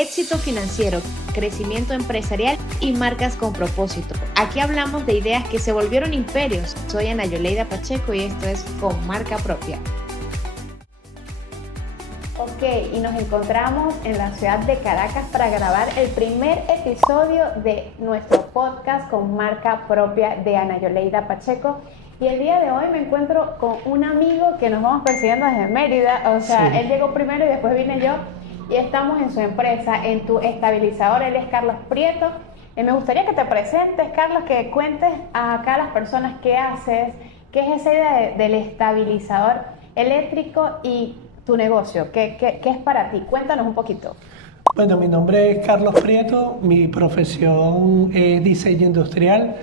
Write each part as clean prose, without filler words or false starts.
éxito financiero, crecimiento empresarial y marcas con propósito. Aquí hablamos de ideas que se volvieron imperios. Soy Ana Yoleida Pacheco y esto es Con Marca Propia. Ok, y nos encontramos en la ciudad de Caracas para grabar el primer episodio de nuestro podcast Con Marca Propia de Ana Yoleida Pacheco. Y el día de hoy me encuentro con un amigo que nos vamos persiguiendo desde Mérida. O sea, sí. Él llegó primero y después vine yo. Y estamos en su empresa, en tu estabilizador. Él es Carlos Prieto. Me gustaría que te presentes, Carlos, que cuentes acá a las personas qué haces, qué es esa idea del estabilizador eléctrico y tu negocio. ¿Qué es para ti? Cuéntanos un poquito. Bueno, mi nombre es Carlos Prieto, mi profesión es diseño industrial.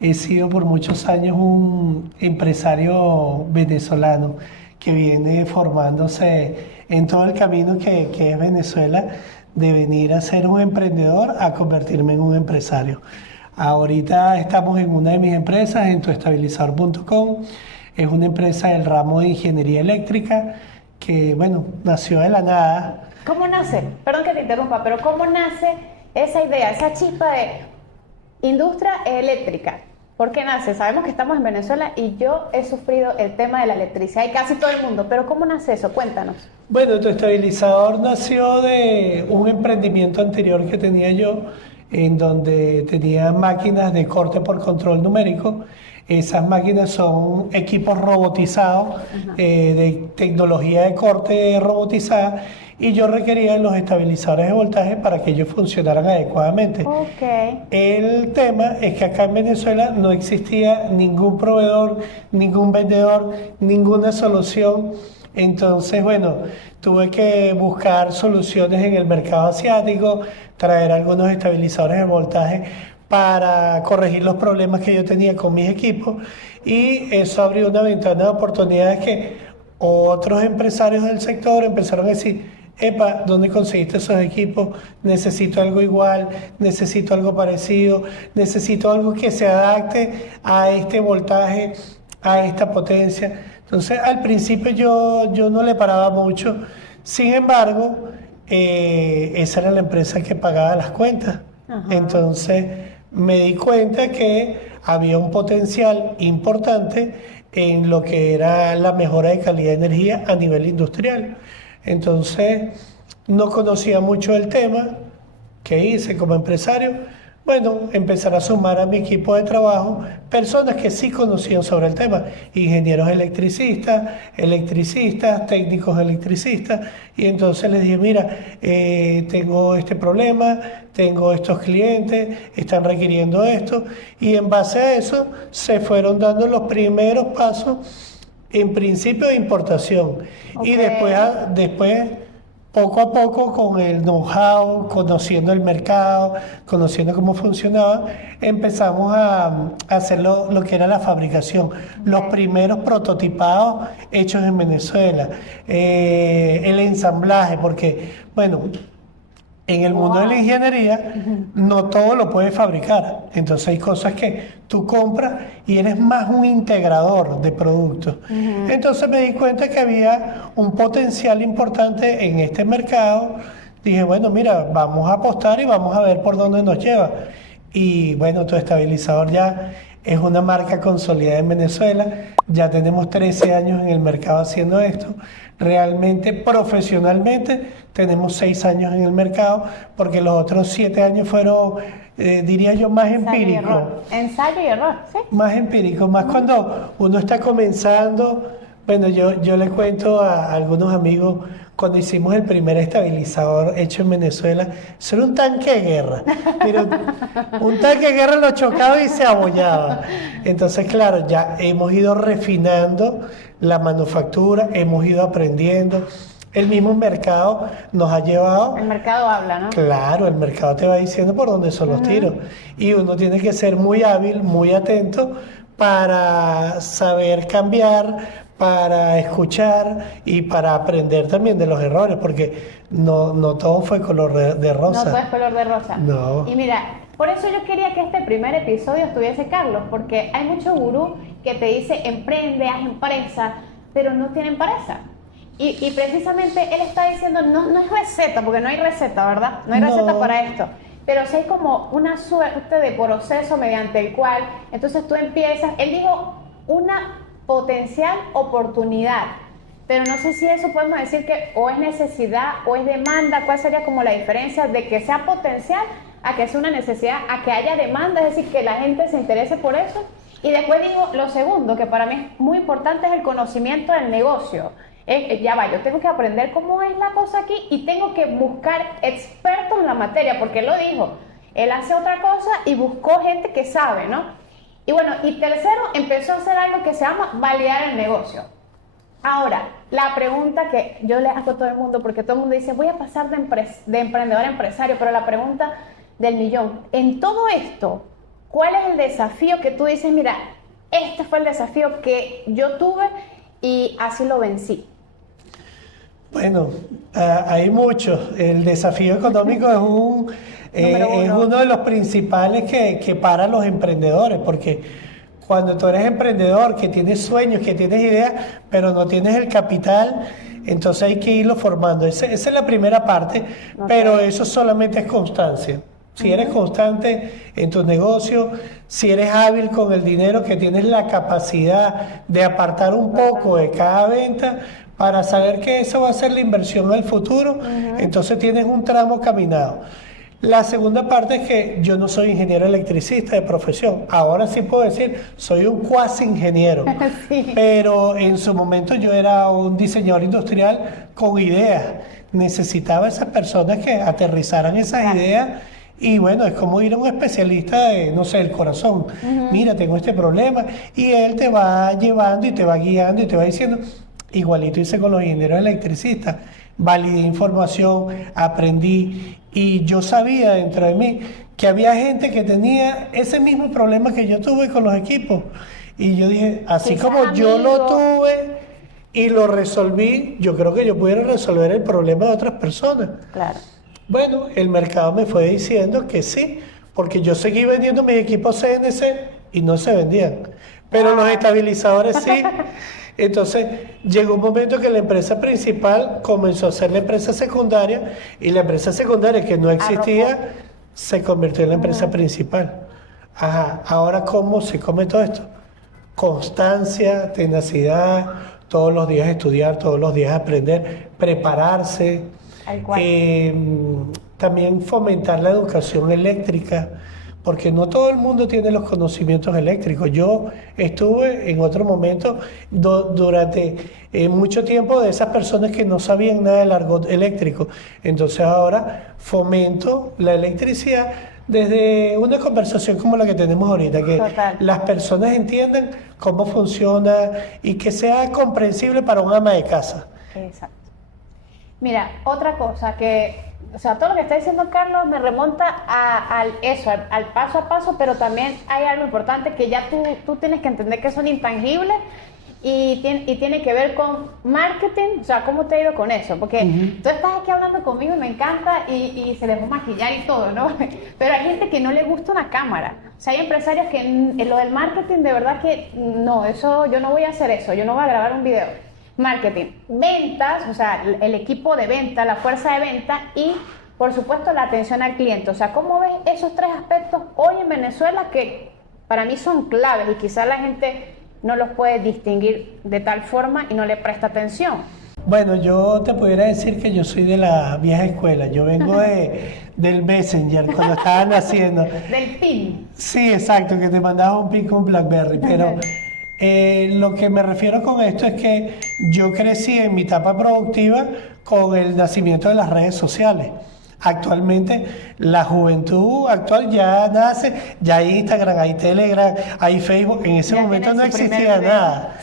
He sido por muchos años un empresario venezolano que viene formándose en todo el camino que es Venezuela, de venir a ser un emprendedor a convertirme en un empresario. Ahorita estamos en una de mis empresas, en tuestabilizador.com. Es una empresa del ramo de ingeniería eléctrica que, bueno, nació de la nada. ¿Cómo nace? Perdón que te interrumpa, pero ¿cómo nace esa idea, esa chispa de industria eléctrica? ¿Por qué nace? Sabemos que estamos en Venezuela y yo he sufrido el tema de la electricidad y casi todo el mundo, pero ¿cómo nace eso? Cuéntanos. Bueno, tu estabilizador nació de un emprendimiento anterior que tenía yo, en donde tenía máquinas de corte por control numérico. Esas máquinas son equipos robotizados, de tecnología de corte robotizada, y yo requería los estabilizadores de voltaje para que ellos funcionaran adecuadamente. Okay. El tema es que acá en Venezuela no existía ningún proveedor, ningún vendedor, ninguna solución. Entonces, bueno, tuve que buscar soluciones en el mercado asiático, traer algunos estabilizadores de voltaje para corregir los problemas que yo tenía con mis equipos, y eso abrió una ventana de oportunidades que otros empresarios del sector empezaron a decir: epa, ¿dónde conseguiste esos equipos? Necesito algo igual, necesito algo parecido, necesito algo que se adapte a este voltaje, a esta potencia. Entonces, al principio yo no le paraba mucho. Sin embargo, esa era la empresa que pagaba las cuentas. Ajá. Entonces, me di cuenta que había un potencial importante en lo que era la mejora de calidad de energía a nivel industrial. Entonces, no conocía mucho el tema. ¿Qué hice como empresario? Bueno, empezar a sumar a mi equipo de trabajo personas que sí conocían sobre el tema: ingenieros electricistas, técnicos electricistas. Y entonces les dije: mira, tengo este problema, tengo estos clientes, están requiriendo esto. Y en base a eso se fueron dando los primeros pasos, en principio, de importación. Okay. Y después, poco a poco, con el know-how, conociendo el mercado, conociendo cómo funcionaba, empezamos a hacer lo que era la fabricación. Okay. Los primeros prototipados hechos en Venezuela, el ensamblaje, porque, bueno, en el mundo de la ingeniería no todo lo puedes fabricar. Entonces hay cosas que tú compras y eres más un integrador de productos. Entonces me di cuenta que había un potencial importante en este mercado. Dije: bueno, mira, vamos a apostar y vamos a ver por dónde nos lleva. Y bueno, tu estabilizador ya es una marca consolidada en Venezuela. Ya tenemos 13 años en el mercado haciendo esto. Realmente, profesionalmente, tenemos 6 años en el mercado, porque los otros 7 años fueron, diría yo, más empíricos. Ensayo y error, ¿sí? Más empírico, más cuando uno está comenzando. Bueno, yo le cuento a algunos amigos, cuando hicimos el primer estabilizador hecho en Venezuela, eso era un tanque de guerra. Pero un tanque de guerra lo chocaba y se abollaba. Entonces, claro, ya hemos ido refinando la manufactura, hemos ido aprendiendo. El mismo mercado nos ha llevado... El mercado habla, ¿no? Claro, el mercado te va diciendo por dónde son los tiros. Y uno tiene que ser muy hábil, muy atento, para saber cambiar, para escuchar y para aprender también de los errores, porque no todo fue color de rosa. No todo es color de rosa. No. Y mira, por eso yo quería que este primer episodio estuviese Carlos, porque hay mucho gurú que te dice: emprende, haz empresa, pero no tienen empresa. Y precisamente él está diciendo, no es receta, porque no hay receta, ¿verdad? No hay receta No. para esto. Pero sí hay como una suerte de proceso mediante el cual, entonces tú empiezas, él dijo, una potencial oportunidad. Pero no sé si eso podemos decir que o es necesidad o es demanda. ¿Cuál sería como la diferencia de que sea potencial a que sea una necesidad, a que haya demanda? Es decir, que la gente se interese por eso. Y después digo, lo segundo, que para mí es muy importante, es el conocimiento del negocio. Ya va, yo tengo que aprender cómo es la cosa aquí y tengo que buscar expertos en la materia, porque él lo dijo. Él hace otra cosa y buscó gente que sabe, ¿no? Y bueno, y tercero, empezó a hacer algo que se llama validar el negocio. Ahora, la pregunta que yo le hago a todo el mundo, porque todo el mundo dice, voy a pasar de emprendedor a empresario, pero la pregunta del millón, en todo esto, ¿cuál es el desafío que tú dices, mira, este fue el desafío que yo tuve y así lo vencí? Bueno, hay muchos. El desafío económico es uno de los principales que para los emprendedores, porque cuando tú eres emprendedor, que tienes sueños, que tienes ideas, pero no tienes el capital, entonces hay que irlo formando. Esa es la primera parte, pero eso solamente es constancia. Si eres constante en tus negocios, si eres hábil con el dinero, que tienes la capacidad de apartar un poco de cada venta para saber que eso va a ser la inversión al futuro, entonces tienes un tramo caminado. La segunda parte es que yo no soy ingeniero electricista de profesión. Ahora sí puedo decir, soy un cuasi ingeniero. Sí. Pero en su momento yo era un diseñador industrial con ideas. Necesitaba esas personas que aterrizaran esas ideas. Y bueno, es como ir a un especialista de, no sé, el corazón. Mira, tengo este problema. Y él te va llevando y te va guiando y te va diciendo. Igualito hice con los ingenieros electricistas. Validé información, aprendí. Y yo sabía dentro de mí que había gente que tenía ese mismo problema que yo tuve con los equipos. Y yo dije, así como yo lo tuve y lo resolví, yo creo que yo pudiera resolver el problema de otras personas. Claro. Bueno, el mercado me fue diciendo que sí, porque yo seguí vendiendo mis equipos CNC y no se vendían, pero los estabilizadores sí. Entonces llegó un momento que la empresa principal comenzó a ser la empresa secundaria y la empresa secundaria que no existía se convirtió en la empresa principal. Ajá, ahora ¿cómo se come todo esto? Constancia, tenacidad, todos los días estudiar, todos los días aprender, prepararse. También fomentar la educación eléctrica, porque no todo el mundo tiene los conocimientos eléctricos. Yo estuve en otro momento durante mucho tiempo de esas personas que no sabían nada del argot eléctrico. Entonces ahora fomento la electricidad desde una conversación como la que tenemos ahorita, que las personas entiendan cómo funciona y que sea comprensible para un ama de casa. Exacto. Mira, otra cosa que, o sea, todo lo que está diciendo Carlos me remonta al paso a paso, pero también hay algo importante que ya tú tienes que entender que son intangibles y tiene que ver con marketing. O sea, ¿cómo te ha ido con eso? Porque tú estás aquí hablando conmigo y me encanta y se les va a maquillar y todo, ¿no? Pero hay gente que no le gusta una cámara. O sea, hay empresarios que lo del marketing de verdad que no, eso yo no voy a hacer eso, yo no voy a grabar un video. Marketing, ventas, o sea, el equipo de venta, la fuerza de venta y, por supuesto, la atención al cliente. O sea, ¿cómo ves esos tres aspectos hoy en Venezuela que para mí son claves y quizás la gente no los puede distinguir de tal forma y no le presta atención? Bueno, yo te pudiera decir que yo soy de la vieja escuela. Yo vengo del Messenger, cuando estaban haciendo. Del PIN. Sí, exacto, que te mandaba un PIN con BlackBerry, pero... lo que me refiero con esto es que yo crecí en mi etapa productiva con el nacimiento de las redes sociales. Actualmente la juventud actual ya nace, ya hay Instagram, hay Telegram, hay Facebook, en ese momento no existía nada.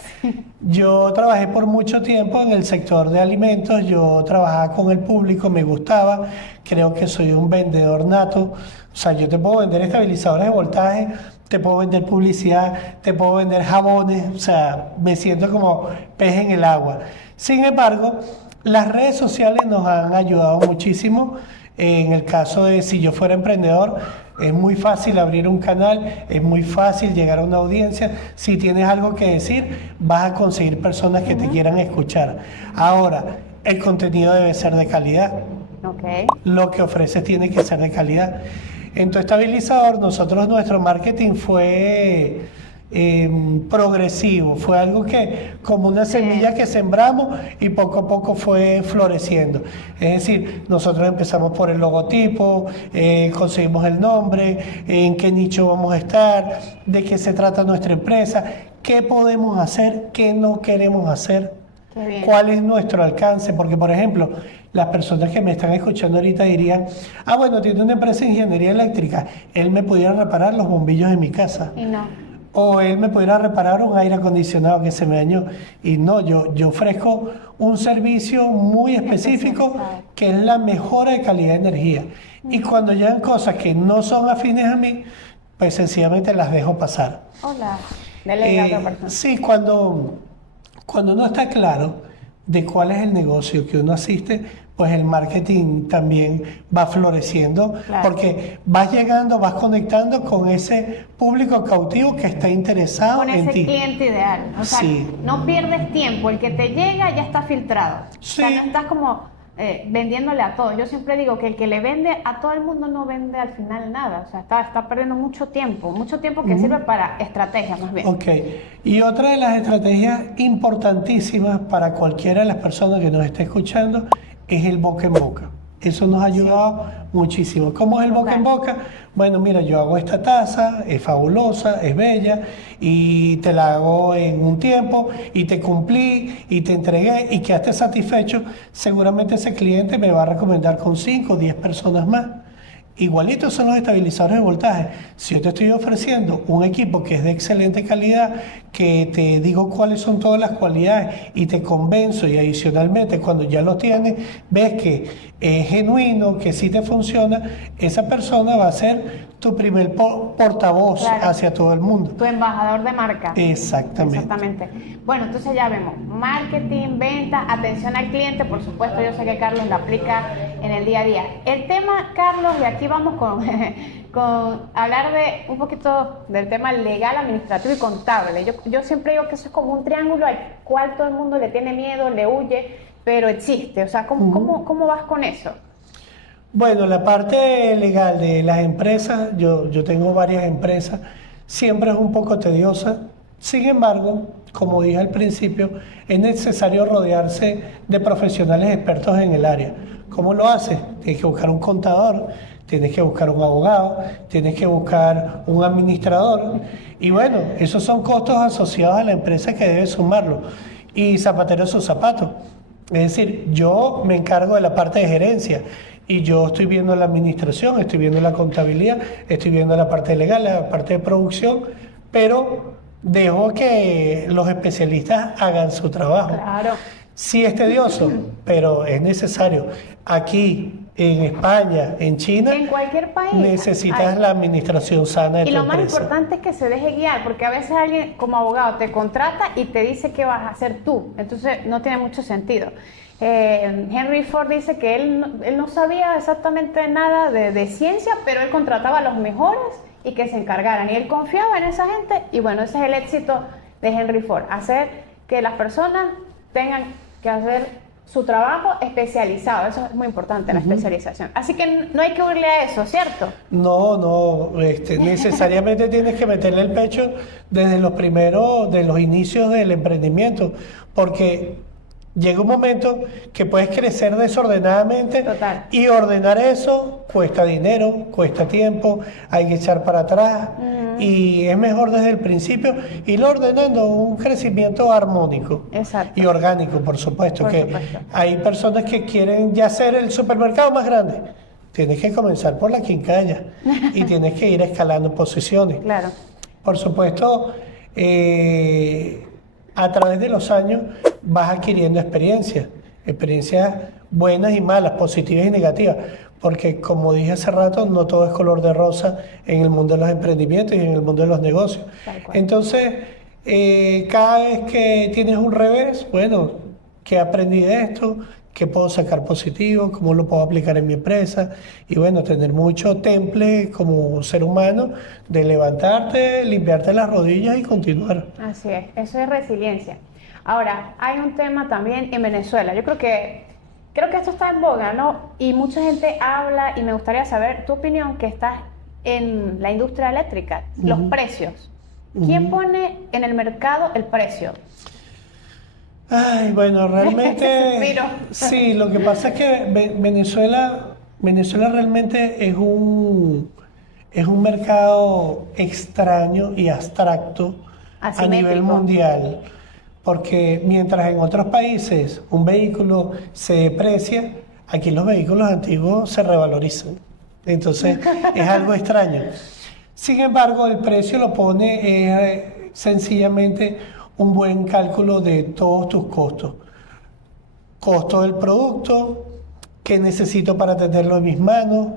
Yo trabajé por mucho tiempo en el sector de alimentos, yo trabajaba con el público, me gustaba, creo que soy un vendedor nato, o sea, yo te puedo vender estabilizadores de voltaje, te puedo vender publicidad, te puedo vender jabones, o sea, me siento como pez en el agua. Sin embargo, las redes sociales nos han ayudado muchísimo En el caso de si yo fuera emprendedor, es muy fácil abrir un canal, es muy fácil llegar a una audiencia. Si tienes algo que decir, vas a conseguir personas que te quieran escuchar. Ahora, el contenido debe ser de calidad. Okay. Lo que ofreces tiene que ser de calidad. En tu estabilizador, nuestro marketing fue progresivo, fue algo que como una semilla que sembramos y poco a poco fue floreciendo. Es decir, nosotros empezamos por el logotipo, conseguimos el nombre, en qué nicho vamos a estar, de qué se trata nuestra empresa, qué podemos hacer, qué no queremos hacer, cuál es nuestro alcance, porque por ejemplo, las personas que me están escuchando ahorita dirían, ah bueno, tiene una empresa de ingeniería eléctrica, él me pudiera reparar los bombillos de mi casa. Y no. O él me pudiera reparar un aire acondicionado que se me dañó. Y no, yo ofrezco un servicio muy específico que es la mejora de calidad de energía. Y cuando llegan cosas que no son afines a mí, pues sencillamente las dejo pasar. Hola, delega a otra persona. Sí, cuando no está claro de cuál es el negocio que uno asiste, pues el marketing también va floreciendo, porque vas llegando, vas conectando con ese público cautivo que está interesado con en ti. Con ese cliente ideal. O sea, no pierdes tiempo, el que te llega ya está filtrado. Sí. O sea, no estás como vendiéndole a todos. Yo siempre digo que el que le vende a todo el mundo no vende al final nada. O sea, está perdiendo mucho tiempo que sirve para estrategias más bien. Ok, y otra de las estrategias importantísimas para cualquiera de las personas que nos esté escuchando es el boca en boca. Eso nos ha ayudado muchísimo. ¿Cómo es el boca en boca? Bueno, mira, yo hago esta taza, es fabulosa, es bella, y te la hago en un tiempo, y te cumplí, y te entregué, y quedaste satisfecho. Seguramente ese cliente me va a recomendar con 5 o 10 personas más. Igualitos son los estabilizadores de voltaje. Si yo te estoy ofreciendo un equipo que es de excelente calidad, que te digo cuáles son todas las cualidades y te convenzo, y adicionalmente cuando ya lo tienes, ves que es genuino, que sí te funciona, esa persona va a ser tu primer portavoz hacia todo el mundo. Tu embajador de marca. Exactamente. Bueno, entonces ya vemos marketing, venta, atención al cliente, por supuesto yo sé que Carlos lo aplica en el día a día. El tema, Carlos, y aquí vamos con hablar de un poquito del tema legal, administrativo y contable. Yo siempre digo que eso es como un triángulo al cual todo el mundo le tiene miedo, le huye, pero existe. O sea, ¿cómo vas con eso? Bueno, la parte legal de las empresas, yo tengo varias empresas, siempre es un poco tediosa. Sin embargo, como dije al principio, es necesario rodearse de profesionales expertos en el área. ¿Cómo lo haces? Tienes que buscar un contador, tienes que buscar un abogado, tienes que buscar un administrador. Y bueno, esos son costos asociados a la empresa que debe sumarlo. Y zapatero a sus zapatos. Es decir, yo me encargo de la parte de gerencia. Y yo estoy viendo la administración, estoy viendo la contabilidad, estoy viendo la parte legal, la parte de producción, pero dejo que los especialistas hagan su trabajo. Claro. Sí es tedioso, pero es necesario. Aquí, en España, en China, en cualquier país necesitas la administración sana de tu empresa. Y lo más importante es que se deje guiar, porque a veces alguien como abogado te contrata y te dice qué vas a hacer tú, entonces no tiene mucho sentido. Henry Ford dice que él no sabía exactamente nada de ciencia, pero él contrataba a los mejores y que se encargaran, y él confiaba en esa gente, y bueno, ese es el éxito de Henry Ford, hacer que las personas tengan que hacer su trabajo especializado. Eso es muy importante, la especialización. Así que no hay que huirle a eso, ¿cierto? No, necesariamente tienes que meterle el pecho desde de los inicios del emprendimiento, porque llega un momento que puedes crecer desordenadamente. Total. Y ordenar eso cuesta dinero, cuesta tiempo, hay que echar para atrás. Y es mejor desde el principio ir ordenando un crecimiento armónico. Exacto. Y orgánico, por supuesto. Hay personas que quieren ya ser el supermercado más grande. Tienes que comenzar por la quincalla y tienes que ir escalando posiciones. Claro. Por supuesto, a través de los años vas adquiriendo experiencias buenas y malas, positivas y negativas, porque como dije hace rato, no todo es color de rosa en el mundo de los emprendimientos y en el mundo de los negocios. Entonces, cada vez que tienes un revés, bueno, ¿qué aprendí de esto? qué puedo sacar positivo, cómo lo puedo aplicar en mi empresa y bueno, tener mucho temple como ser humano de levantarte, limpiarte las rodillas y continuar. Así es, eso es resiliencia. Ahora, hay un tema también en Venezuela. Yo creo que esto está en boga, ¿no? Y mucha gente habla y me gustaría saber tu opinión que estás en la industria eléctrica, los precios. ¿Quién pone en el mercado el precio? Ay, bueno, realmente Suspiro. sí, lo que pasa es que Venezuela realmente es un mercado extraño y abstracto a nivel Asimétrico. mundial, porque mientras en otros países un vehículo se deprecia, aquí los vehículos antiguos se revalorizan. Entonces es algo extraño. Sin embargo, el precio lo pone sencillamente un buen cálculo de todos tus costos. Costo del producto, qué necesito para tenerlo en mis manos,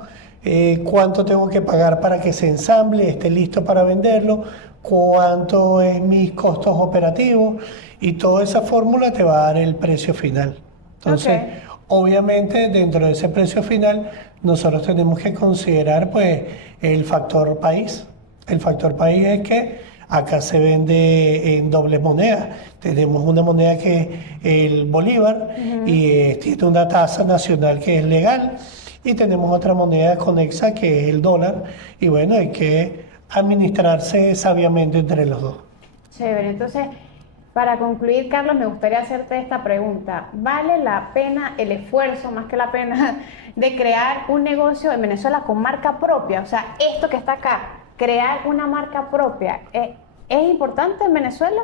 cuánto tengo que pagar para que se ensamble, esté listo para venderlo, cuánto es mis costos operativos y toda esa fórmula te va a dar el precio final. Entonces, Ok. obviamente dentro de ese precio final nosotros tenemos que considerar pues el factor país. El factor país es que acá se vende en doble moneda. Tenemos una moneda que es el bolívar y tiene una tasa nacional que es legal y tenemos otra moneda conexa que es el dólar y bueno, hay que administrarse sabiamente entre los dos. Chévere. Entonces, para concluir, Carlos, me gustaría hacerte esta pregunta. ¿Vale la pena el esfuerzo, más que la pena, de crear un negocio en Venezuela con marca propia? O sea, esto que está acá, crear una marca propia, ¿es importante en Venezuela?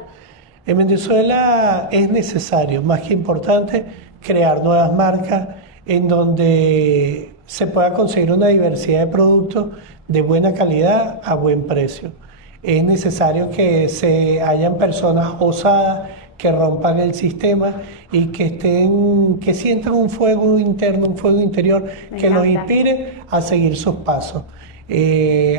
En Venezuela es necesario, más que importante, crear nuevas marcas en donde se pueda conseguir una diversidad de productos de buena calidad a buen precio. Es necesario que se hayan personas osadas que rompan el sistema y que sientan un fuego interno, un fuego interior Me que los encanta. inspire a seguir sus pasos.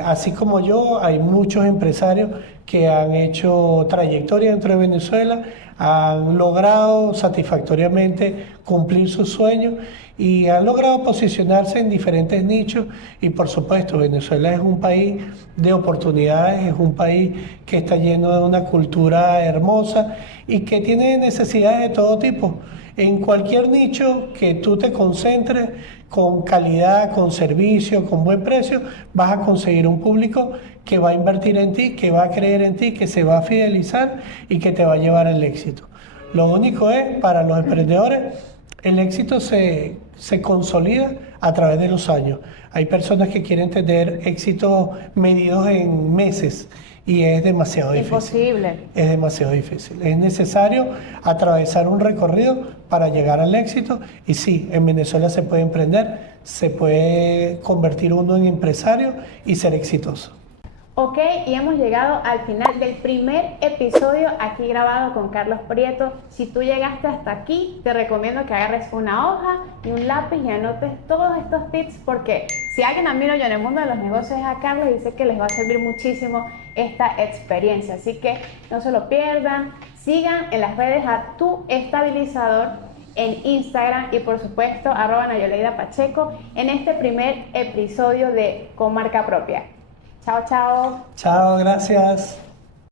Así como yo, hay muchos empresarios que han hecho trayectoria dentro de Venezuela, han logrado satisfactoriamente cumplir sus sueños y han logrado posicionarse en diferentes nichos y por supuesto Venezuela es un país de oportunidades, es un país que está lleno de una cultura hermosa y que tiene necesidades de todo tipo. En cualquier nicho que tú te concentres con calidad, con servicio, con buen precio, vas a conseguir un público que va a invertir en ti, que va a creer en ti, que se va a fidelizar y que te va a llevar al éxito. Lo único es, para los emprendedores, el éxito se consolida a través de los años. Hay personas que quieren tener éxitos medidos en meses y es demasiado difícil. Imposible. Es demasiado difícil. Es necesario atravesar un recorrido para llegar al éxito y sí, en Venezuela se puede emprender, se puede convertir uno en empresario y ser exitoso. Ok, y hemos llegado al final del primer episodio aquí grabado con Carlos Prieto. Si tú llegaste hasta aquí, te recomiendo que agarres una hoja y un lápiz y anotes todos estos tips porque si alguien admiro yo en el mundo de los negocios es a Carlos y sé que les va a servir muchísimo esta experiencia. Así que no se lo pierdan, sigan en las redes a Tu Estabilizador en Instagram y por supuesto @Nayoleida Pacheco en este primer episodio de Con Marca Propia. Chao, chao. Chao, gracias.